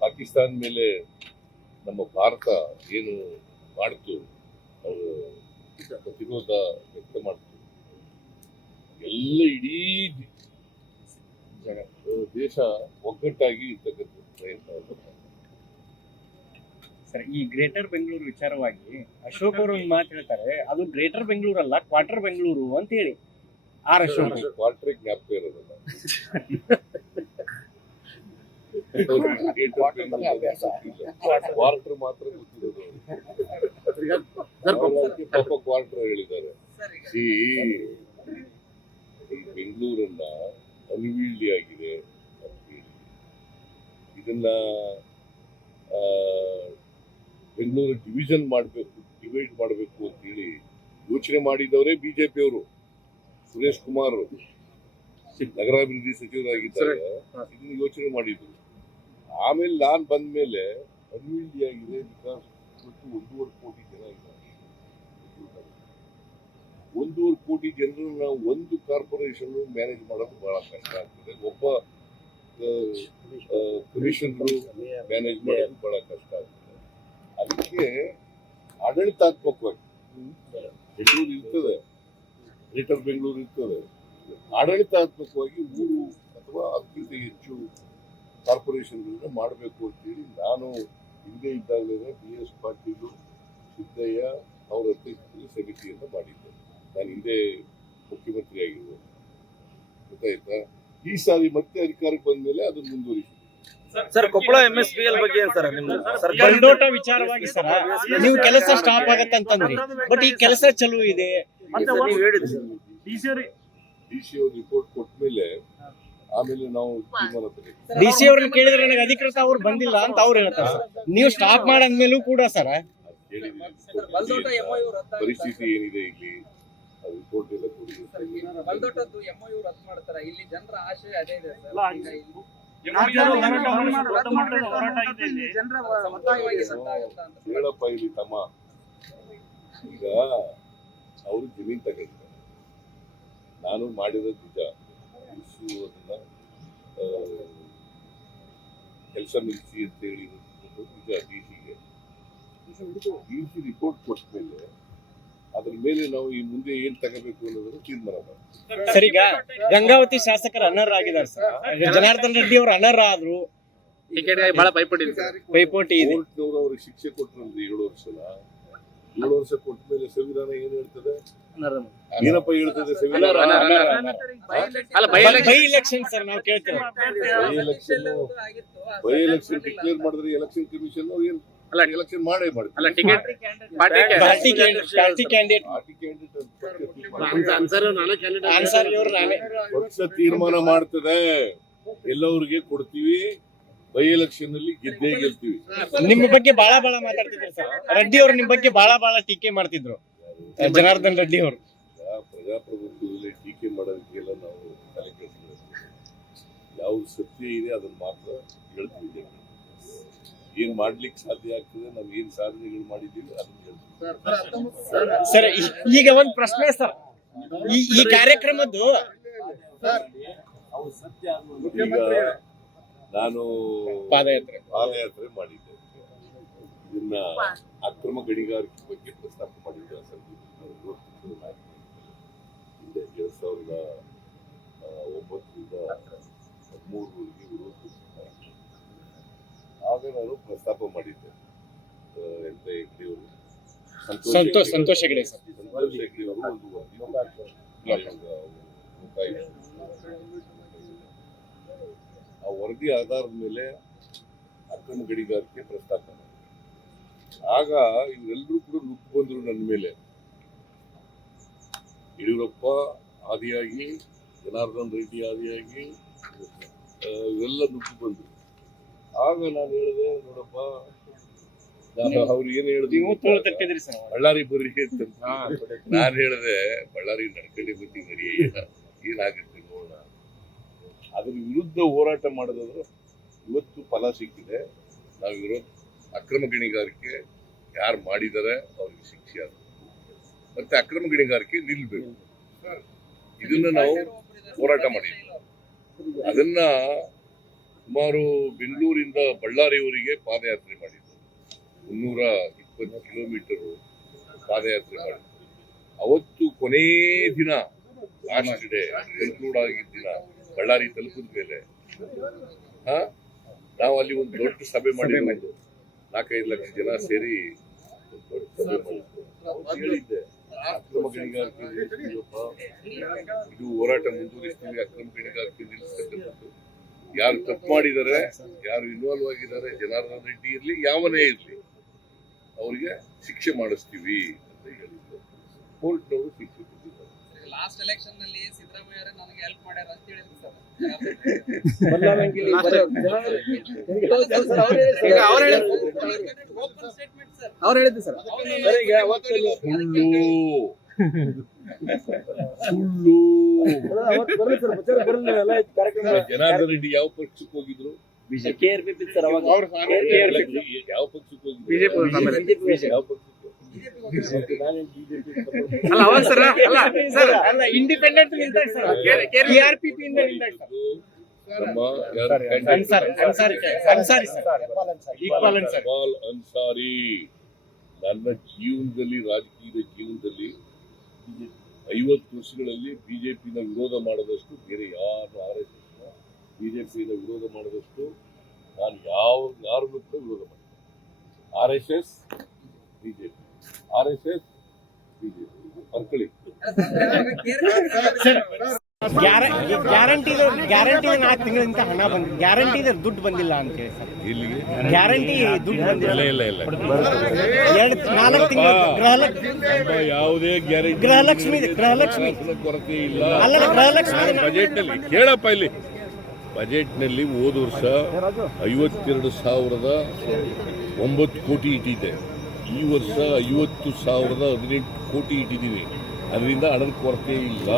ಪಾಕಿಸ್ತಾನ ಮೇಲೆ ನಮ್ಮ ಭಾರತ ಏನು ಮಾಡ್ತು ಅವರು ಪ್ರತಿರೋಧ ವ್ಯಕ್ತ ಮಾಡ್ತು ಎಲ್ಲ ಇಡೀ ದೇಶ ಒಗ್ಗಟ್ಟಾಗಿ ಇರ್ತಕ್ಕಂಥ ಪ್ರಯತ್ನ. ಸರ್ ಈ ಗ್ರೇಟರ್ ಬೆಂಗಳೂರು ವಿಚಾರವಾಗಿ ಅಶೋಕ್ ಅವರು ಒಂದು ಮಾತು ಹೇಳ್ತಾರೆ ಅದು ಗ್ರೇಟರ್ ಬೆಂಗಳೂರು ಅಲ್ಲ ಕ್ವಾರ್ಟರ್ ಬೆಂಗಳೂರು ಅಂತ ಹೇಳಿ ಆರ್ ಅಶೋಕ್. ಕ್ವಾರ್ಟರ್ ಜ್ಞಾಪಕ ಇರೋದಲ್ಲ ಕ್ವಾರ್ಟರ್ ಮಾತ್ರ ಗೊತ್ತಿರೋದು ಅವ್ರಿಗೆ ಪಾಪ ಕ್ವಾರ್ಟರ್ ಹೇಳಿದ್ದಾರೆ ಈ ಬೆಂಗಳೂರನ್ನ ಅನ್ವೀಲ್ಡಿ ಆಗಿದೆ ಅಂತ ಇದನ್ನ ಆ, ಬೆಂಗಳೂರು ಡಿವಿಷನ್ ಮಾಡಬೇಕು ಡಿವೈಡ್ ಮಾಡಬೇಕು ಅಂತ ಹೇಳಿ ಯೋಚನೆ ಮಾಡಿದವರೇ ಬಿಜೆಪಿ ಅವರು ಸುರೇಶ್ ಕುಮಾರ್ ಅವರು ನಗರಾಭಿವೃದ್ಧಿ ಸಚಿವರಾಗಿದ್ದಾರೆ. ಇದನ್ನ ಯೋಚನೆ ಮಾಡಿದ್ರು. ಆಮೇಲೆ ನಾನು ಬಂದ ಮೇಲೆ ಅನ್ವೀಲ್ಡಿ ಆಗಿದೆ ಬಿಕಾಸ್ ಇವತ್ತು ಒಂದೂವರೆ ಕೋಟಿ ಜನ ಇದ್ದಾರೆ. ಒಂದೂವರೆ ಕೋಟಿ ಜನರನ್ನ ಒಂದು ಕಾರ್ಪೊರೇಷನ್ ಮ್ಯಾನೇಜ್ ಮಾಡೋದು ಬಹಳ ಕಷ್ಟ ಆಗ್ತದೆ. ಒಬ್ಬ ಕಮಿಷನರು ಮ್ಯಾನೇಜ್ ಮಾಡೋದು ಬಹಳ ಕಷ್ಟ ಆಗ್ತದೆ. ಅದಕ್ಕೆ ಆಡಳಿತಾತ್ಮಕವಾಗಿ ಬೆಂಗಳೂರು ಇರ್ತದೆ, ಗ್ರೇಟರ್ ಬೆಂಗಳೂರು ಇರ್ತದೆ. ಆಡಳಿತಾತ್ಮಕವಾಗಿ ಮೂರು ಅಥವಾ ಅದಕ್ಕಿಂತ ಹೆಚ್ಚು ಕಾರ್ಪೊರೇಷನ್ಗಳನ್ನ ಮಾಡಬೇಕು ಅಂತೇಳಿ ನಾನು ಹಿಂದೆ ಇದ್ದಾಗಲೇ ಬಿ ಎಸ್ ಪಾಟೀಲು ಸಿದ್ದಯ್ಯ ಅವರ ಅಧ್ಯಕ್ಷತೆಯಲ್ಲಿ ಸಮಿತಿಯನ್ನು ಮಾಡಿದ್ದೆ. ನಾನು ಹಿಂದೆ ಮುಖ್ಯಮಂತ್ರಿ ಆಗಿದ್ದೆ. ಗೊತ್ತಾಯ್ತಾ? ಈ ಸಾರಿ ಮತ್ತೆ ಅಧಿಕಾರಕ್ಕೆ ಬಂದ ಮೇಲೆ ಅದನ್ನು ಮುಂದುವರಿಸಿದೆ. Sir Koppal M S P L ಬಗ್ಗೆ ಸರ್ ನಿಮ್ದು? ಬಂಡೋಟ ವಿಚಾರವಾಗಿ ಸರ್ ನೀವು ಕೆಲಸ ಸ್ಟಾಪ್ ಆಗತ್ತೆ ಅಂತಂದ್ರಿ. ಬಟ್ ಈ ಕೆಲಸ ಚಲೋ ಇದೆ ನೀವು ಹೇಳಿದ್ರಿ ಡಿ ಸಿ ಅವ್ರ ರಿಪೋರ್ಟ್ ಕೊಟ್ಟ ಮೇಲೆ ಆಮೇಲೆ ನಾವು ಡಿ ಸಿ ಅವ್ರನ್ನ ಕೇಳಿದ್ರೆ ನನಗೆ ಅಧಿಕೃತ ಅವ್ರು ಬಂದಿಲ್ಲ ಅಂತ ಅವ್ರು ಹೇಳ್ತಾರೆ. ನೀವು ಸ್ಟಾಪ್ ಮಾಡಂದ್ಮೇಲೂ ಕೂಡ ಸರ್. ಪರಿಸ್ಥಿತಿ ಏನಿದೆ ಇಲ್ಲಿ? ರಿಪೋರ್ಟ್ ಎಲ್ಲ ಕೊಡಿ ಅಂತ ಹೇಳಿ. ಎಂಒಯು ರದ್ದು ಮಾಡ್ತಾರ. ಇಲ್ಲಿ ಜನರ ಆಶಯ ಅದೇ ಇದೆ ಸರ್. ಅಲ್ಲ, ಈಗ ಇಲ್ಲಿ ಜನರ ಸಂಪೂರ್ಣವಾಗಿ ರದ್ದಾಗತ್ತ ಅಂತ ಹೇಳಪ್ಪ ಇಲ್ಲಿ ತಮ್ಮ. ಈಗ ಅವರು ಜಮೀನ್ ತಗೊಂಡಿದ್ದಾರೆ. ನಾನು ಮಾಡಿರೋದು ನಿಜ. ಇಶ್ಯೂ ಅದನ್ನ ಕೆಲಸ ನಿಲ್ಲಿಸಿ ಅಂತ ಹೇಳಿ ನಿಜ ಡಿ ಸಿಗೆ ಡಿ ಸಿ ರಿಪೋರ್ಟ್ ಕೊಟ್ಟ ಮೇಲೆ ಅದ್ರ ಮೇಲೆ ನಾವು ಈ ಮುಂದೆ ಏನ್ ತಗೋಬೇಕು ಅನ್ನೋದನ್ನ ತೀರ್ಮಾನ ಮಾಡ್ತೀವಿ. ಸರ್ ಈಗ ಗಂಗಾವತಿ ಶಾಸಕರು ಅನರ್ಹರಾಗಿದ್ದಾರೆ ಸರ್. ಜನಾರ್ದನ್ ರೆಡ್ಡಿ ಅವರು ಅನರ್ ಆದ್ರು. ಟಿಕೆಟ್ ಬಹಳ ಪೈಪೋಟಿ ಸರ್ ಪೈಪೋಟಿ ಇದೆ. ಕೋರ್ಟ್ನವರು ಅವ್ರಿಗೆ ಶಿಕ್ಷೆ ಕೊಟ್ಟರು ಏಳು ವರ್ಷನ? ಏಳು ವರ್ಷ ಕೊಟ್ಟ ಮೇಲೆ ಸಂವಿಧಾನ ಏನ್ ಹೇಳ್ತದೆ? ಏನಪ್ಪ ಹೇಳ್ತದೆ ಸಂವಿಧಾನ? ಬೈ ಎಲೆಕ್ಷನ್ ಸರ್ ನಾವು ಕೇಳ್ತೇವೆ. ಬೈ ಎಲೆಕ್ಷನ್ ಡಿಕ್ಲೇರ್ ಮಾಡಿದ್ರೆ ಎಲೆಕ್ಷನ್ ಕಮಿಷನ್ ಏನ್ ಅಲ್ಲ, ಎಲೆಕ್ಷನ್ ಮಾಡೇ ಮಾಡಿ ಅಲ್ಲ ticket party party party candidate party candidate answer ಇವರು ನಾನೇ ಪಕ್ಷ ತೀರ್ಮಾನ ಮಾಡ್ತದೆ. ಎಲ್ಲವ್ರಿಗೆ ಕೊಡ್ತೀವಿ. ಬೈ ಎಲೆಕ್ಷನ್ ಅಲ್ಲಿ ಗೆದ್ದೇ ಗೆಲ್ತೀವಿ ನಿಮ್ಮ ಬಗ್ಗೆ ಬಹಳ ಬಹಳ ಮಾತಾಡ್ತಿದ್ರು ಸರ್ ರೆಡ್ಡಿ ಅವರು ನಿಮ್ಮ ಬಗ್ಗೆ ಬಹಳ ಬಹಳ ಟೀಕೆ ಮಾಡ್ತಿದ್ರು ಜನಾರ್ದನ್ ರೆಡ್ಡಿ ಅವರು ಪ್ರಜಾಪ್ರಭುತ್ವದಲ್ಲಿ ಟೀಕೆ ಮಾಡೋದಕ್ಕೆಲ್ಲ ನಾವು ತಲೆ ಯಾವ ಯಾವ್ದು ಸತ್ಯ ಇದೆ ಅದನ್ನ ಮಾತ್ರ ಹೇಳ್ತೀವಿ ಜನರಿಗೆ. ಏನ್ ಮಾಡ್ಲಿಕ್ಕೆ ಸಾಧ್ಯ ಆಗ್ತದೆ ನಾವು ಏನ್ ಸಾಧನೆಗಳು ಮಾಡಿದ್ದೀವಿ ಅದನ್ನ ಹೇಳ್ತೀವಿ ಸರ್ ಈಗ ಒಂದ್ ಪ್ರಶ್ನೆ ಸರ್ ಈ ಈ ಕಾರ್ಯಕ್ರಮದ್ದು ಈಗ ನಾನು ಪಾದಯಾತ್ರೆ. ಪಾದಯಾತ್ರೆ ಮಾಡಿದ್ದೆ. ಇದನ್ನ ಅಕ್ರಮ ಗಣಿಗಾರಿಕೆ ಬಗ್ಗೆ ಪ್ರಸ್ತಾಪ ಮಾಡಿದ್ದೆ ಹಿಂದೆ ಎರಡ್ ಸಾವಿರದ ಒಂಬತ್ತರಿಂದ ಹದಿಮೂರವರೆಗೆ ವಿರೋಧಿಸಿದ್ದಾರೆ ಆಗ ನಾನು ಪ್ರಸ್ತಾಪ ಮಾಡಿದ್ದೆ. ಎಂತ ಹೆಗ್ಡೆ ಅವರು ಸಂತೋಷ್ ಸಂತೋಷ್ ಹೆಗ್ಡೆ ಅವರು ಒಂದು ವರದಿ ಆಧಾರದ ಮೇಲೆ ಅಕ್ರಮ ಗಡಿಗಾರಿಕೆ ಪ್ರಸ್ತಾಪ ಆಗ ಇವರೆಲ್ಲರೂ ಕೂಡ ನುಗ್ಗು ಬಂದರು ನನ್ನ ಮೇಲೆ. ಯಡಿಯೂರಪ್ಪ ಆದಿಯಾಗಿ ಜನಾರ್ದನ್ ರೆಡ್ಡಿ ಆದಿಯಾಗಿ ಇವೆಲ್ಲ ನುಗ್ಗು ಬಂದ್ರು. ಆಗ ನಾನು ಹೇಳಿದೆ ನೋಡಪ್ಪ ನಾನು ಅವ್ರು ಏನು ಹೇಳಿದ್ರು ಬಳ್ಳಾರಿ ಬರ್ರಿ ಅಂತ. ನಾನು ಹೇಳಿದೆ ಬಳ್ಳಾರಿ ನಡ್ಕೊಂಡೆ ಬಿಟ್ಟಿ ನಡಿ ಏನಾಗುತ್ತೆ? ಅದ್ರ ವಿರುದ್ಧ ಹೋರಾಟ ಮಾಡೋದಾದ್ರೆ ಇವತ್ತು ಫಲ ಸಿಕ್ಕಿದೆ. ನಾವು ಅಕ್ರಮ ಗಣಿಗಾರಿಕೆ ಯಾರು ಮಾಡಿದ್ದಾರೆ ಅವ್ರಿಗೆ ಶಿಕ್ಷೆ ಆಗುತ್ತೆ ಮತ್ತೆ ಅಕ್ರಮ ಗಣಿಗಾರಿಕೆ ನಿಲ್ಬೇಕು. ಇದನ್ನ ನಾವು ಹೋರಾಟ ಮಾಡಿದ್ವಿ. ಅದನ್ನ ಸುಮಾರು ಬೆಂಗಳೂರಿಂದ ಬಳ್ಳಾರಿಯವರಿಗೆ ಪಾದಯಾತ್ರೆ ಮಾಡಿದ್ರು ಮುನ್ನೂರ ಇಪ್ಪತ್ತು ಕಿಲೋಮೀಟರ್ ಪಾದಯಾತ್ರೆ ಮಾಡಿದ್ರು ಅವತ್ತು ಕೊನೇ ದಿನ, ಲಾಸ್ಟ್ ಡೇ ಕನ್ಕ್ಲೂಡ್ ಆಗಿದ್ದ ದಿನ ಬಳ್ಳಾರಿ ತಲುಪಿದ ಮೇಲೆ, ಹಾ ನಾವು ಅಲ್ಲಿ ಒಂದು ದೊಡ್ಡ ಸಭೆ ಮಾಡಿ ನಾಲ್ಕೈದು ಲಕ್ಷ ಜನ ಸೇರಿ ಇದು ಹೋರಾಟ ಮುಂದುವರಿಸ್ತೀವಿ ಅಕ್ರಮ ಗಣಿಗಾರಿಕೆ ನಿಲ್ಲಿಸ್ತಕ್ಕಂಥದ್ದು. ಯಾರು ತಪ್ಪು ಮಾಡಿದ್ದಾರೆ, ಯಾರು ಇನ್ವಾಲ್ವ್ ಆಗಿದ್ದಾರೆ, ಜನಾರ್ದನ್ ರೆಡ್ಡಿ ಇರ್ಲಿ, ಯಾವನೇ ಇರ್ಲಿ, ಅವರಿಗೆ ಶಿಕ್ಷೆ ಮಾಡಿಸ್ತೀವಿ ಅಂತ ಹೇಳಿದ್ರು. ಕೋರ್ಟ್ನವರು ಶಿಕ್ಷೆ ಕೊಟ್ಟಿದ್ದಾರೆ. ಲಾಸ್ಟ್ ಎಲೆಕ್ಷನ್ನಲ್ಲಿ ಸಿದ್ದರಾಮಯ್ಯ ಅವರೇ ನನಗೆ ಹೆಲ್ಪ್ ಮಾಡ್ಯಾರ ಅಂತ ಹೇಳಿದ್ರು ಸರ್. Open statement sir. ಅವ್ರು ಹೇಳಿದ್ದು ಸರ್ ಸುಳ್ಳು ಜನಾರ್ದನ್ ರೆಡ್ಡಿ ಯಾವ ಪಕ್ಷಕ್ಕೆ ಹೋಗಿದ್ರು? ಯಾವ ಪಕ್ಷಕ್ಕೆ ಹೋಗಿದ್ರು? ಯಾವ ಪಕ್ಷಕ್ಕೆ ಅಲ್ಲ ಅವಾಗ ಸರ್ ಅಲ್ಲ ಸರ್ ಅಲ್ಲ ಇಂಡಿಪೆಂಡೆಂಟ್ ನಿಂತಾಗ ಸರ್. ಕೆಆರ್ಪಿಪಿ ಇಂದ ನಿಂತಾಗ ಸರ್. ನಮ್ಮ ಯಾರು ಅನ್ಸಾರಿ ಅನ್ಸಾರಿ ಅನ್ಸಾರಿ ಸರ್. ಇಕ್ಬಾಲ್ ಅನ್ಸಾರಿ ಅನ್ಸಾರಿ ನನ್ನ ಜೀವನದಲ್ಲಿ ರಾಜಕೀಯದ ಜೀವನದಲ್ಲಿ ಐವತ್ತು ವರ್ಷಗಳಲ್ಲಿ ಬಿಜೆಪಿನ ವಿರೋಧ ಮಾಡದಷ್ಟು ಬೇರೆ ಯಾರು ಆರ್ ಎಸ್ ಎಸ್ ಬಿಜೆಪಿನ ವಿರೋಧ ಮಾಡದಷ್ಟು ನಾನು ಯಾವ ಯಾರು ಕೂಡ ವಿರೋಧ ಮಾಡಿದ್ದೆ R S S BJP R S S BJP guarantee guarantee ನಾಲ್ಕು ತಿಂಗಳಿಂದ ಹಣ ಬಂದ ಗ್ಯಾರಂಟಿ ದುಡ್ಡು ಬಂದಿಲ್ಲ ಅಂತ ಹೇಳಿ ಗ್ಯಾರಂಟಿ ದುಡ್ಡು ಬಂದಿಲ್ಲ. ಇಲ್ಲ ಇಲ್ಲ ಎರಡು ನಾಲ್ಕು ತಿಂಗಳು ಗೃಹಲಕ್ಷ್ಮಿ ಯಾವುದೇ ಗ್ಯಾರಂಟಿ ಗೃಹಲಕ್ಷ್ಮಿ ಗೃಹಲಕ್ಷ್ಮಿ. ಕೊರತೆ ಇಲ್ಲ. ಅಲ್ಲ ಗೃಹಲಕ್ಷ್ಮಿ ಬಜೆಟ್ನಲ್ಲಿ ಕೇಳಪ್ಪ ಇಲ್ಲಿ. ಬಜೆಟ್ನಲ್ಲಿ ಹೋದ ವರ್ಷ ಐವತ್ತೆರಡು ಸಾವಿರದ ಒಂಬತ್ತು ಕೋಟಿ ಇಟ್ಟಿದೆ ಈ ವರ್ಷ ಐವತ್ತು ಸಾವಿರದ ಹದಿನೆಂಟು ಕೋಟಿ ಇಟ್ಟಿದ್ದೀವಿ ಅದರಿಂದ ಹಣದ ಕೊರತೆ ಇಲ್ಲ